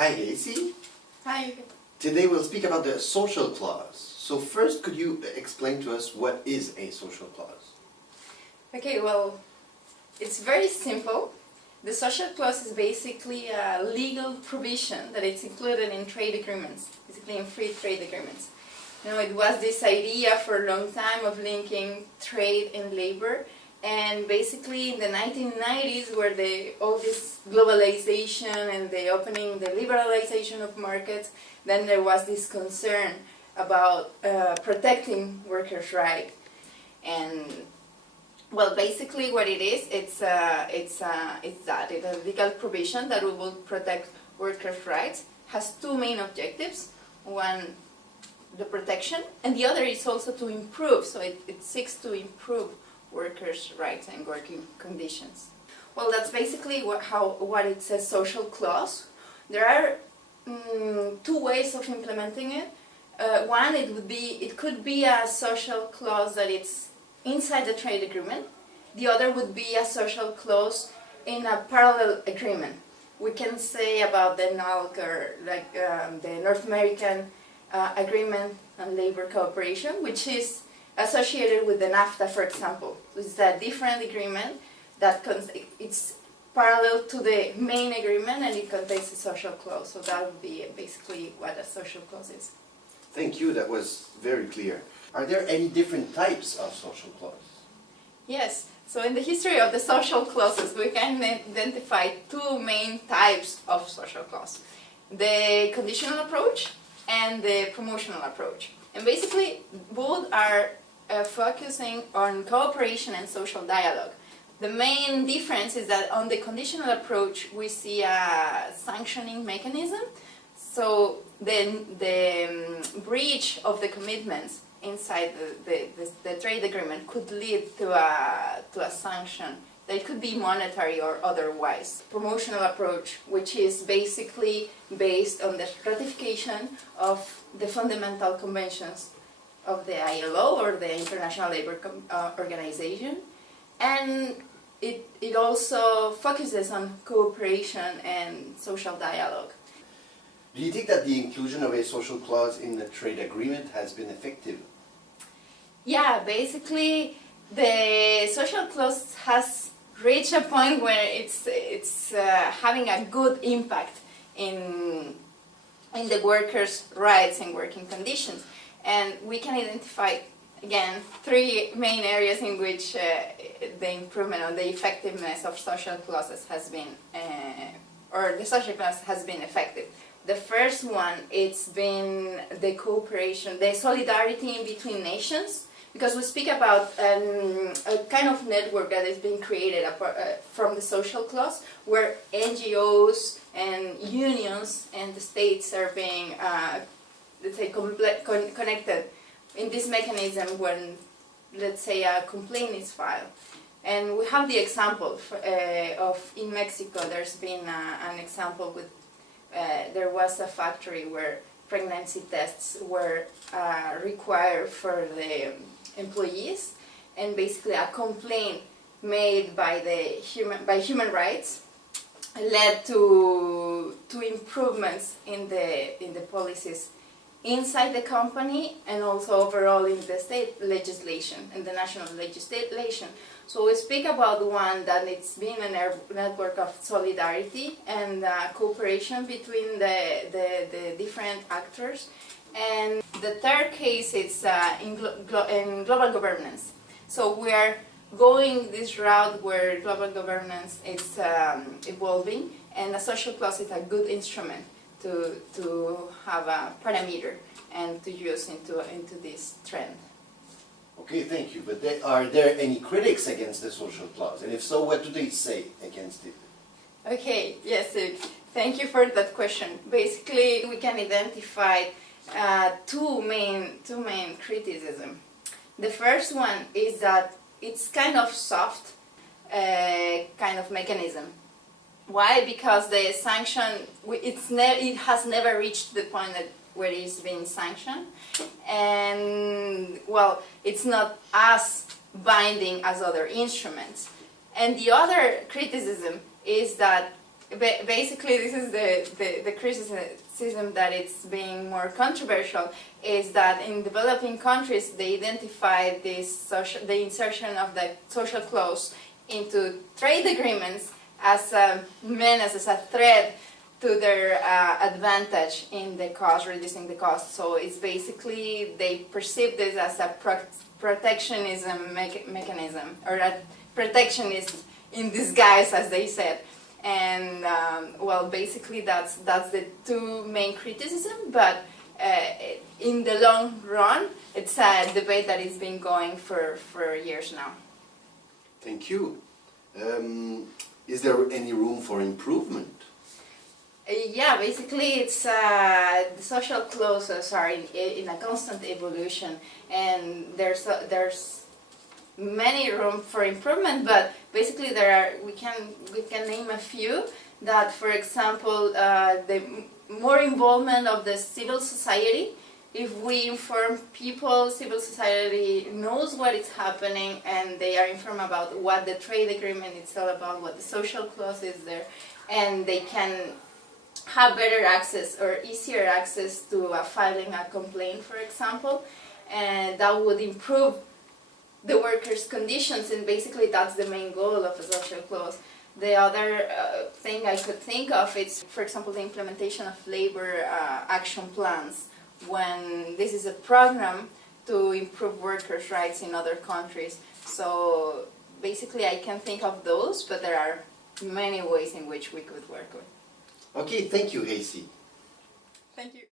Hi, Lacey. Hi. Today we'll speak about the social clause. So first, could you explain to us what is a social clause? Okay, well, it's very simple. The social clause is basically a legal provision that it's included in trade agreements, basically in free trade agreements. You know, it was this idea for a long time of linking trade and labor, and basically in the 1990s, where all this globalization and the liberalization of markets, then there was this concern about protecting workers' rights. And well, basically what it is, it's a legal provision that will protect workers' rights. Has two main objectives. One, the protection, and the other is also to improve. So it seeks to improve workers' rights and working conditions. Well, that's basically what it says, social clause. There are two ways of implementing it. One, it could be a social clause that it's inside the trade agreement. The other would be a social clause in a parallel agreement. We can say about the NALC, or the North American Agreement on Labor Cooperation, which is associated with the NAFTA, for example. So it's a different agreement that it's parallel to the main agreement, and it contains a social clause. So that would be basically what a social clause is. Thank you, that was very clear. Are there any different types of social clause? Yes, so in the history of the social clauses, we can identify two main types of social clause. The conditional approach and the promotional approach. And basically, both are focusing on cooperation and social dialogue. The main difference is that on the conditional approach, we see a sanctioning mechanism. So the breach of the commitments inside the trade agreement could lead to a sanction that could be monetary or otherwise. Promotional approach, which is basically based on the ratification of the fundamental conventions of the ILO, or the International Labour Organization, and it also focuses on cooperation and social dialogue. Do you think that the inclusion of a social clause in the trade agreement has been effective? Yeah, basically the social clause has reached a point where it's having a good impact in the workers' rights and working conditions. And we can identify, again, three main areas in which the improvement or the effectiveness of social clauses has been, or the social clause has been effective. The first one, it's been the cooperation, the solidarity in between nations, because we speak about a kind of network that is being created from the social clause, where NGOs and unions and the states are being, let's say, connected in this mechanism when, let's say, a complaint is filed. And we have the example of in Mexico. There's been an example with there was a factory where pregnancy tests were required for the employees, and basically a complaint made by human rights led to improvements in the policies inside the company, and also overall in the state legislation and the national legislation. So we speak about one that it's been a network of solidarity and cooperation between the different actors. And the third case is in global governance. So we are going this route where global governance is evolving, and a social clause is a good instrument to have a parameter and to use into this trend. Okay, thank you. But are there any critics against the social clause? And if so, what do they say against it? Okay, yes, thank you for that question. Basically, we can identify two main criticisms. The first one is that it's kind of soft kind of mechanism. Why? Because the sanction, it has never reached the point where it's been sanctioned, and well, it's not as binding as other instruments. And the other criticism is that basically this is the criticism that it's being more controversial, is that in developing countries they identify the insertion of the social clause into trade agreements as a menace, as a threat to their advantage in the cost, reducing the cost. So it's basically, they perceive this as a protectionism mechanism, or a protectionist in disguise, as they said. And well, basically that's the two main criticism, but in the long run, it's a debate that has been going for years now. Thank you. Is there any room for improvement? Yeah, basically it's the social clauses are in a constant evolution, and there's many room for improvement, but basically we can name a few that, for example, the more involvement of the civil society. If we inform people, civil society knows what is happening, and they are informed about what the trade agreement is all about, what the social clause is there, and they can have better access or easier access to filing a complaint, for example, and that would improve the workers' conditions, and basically that's the main goal of a social clause. The other thing I could think of is, for example, the implementation of labor action plans, when this is a program to improve workers' rights in other countries. So basically I can think of those, but there are many ways in which we could work with. Okay, thank you, Hazy. Thank you.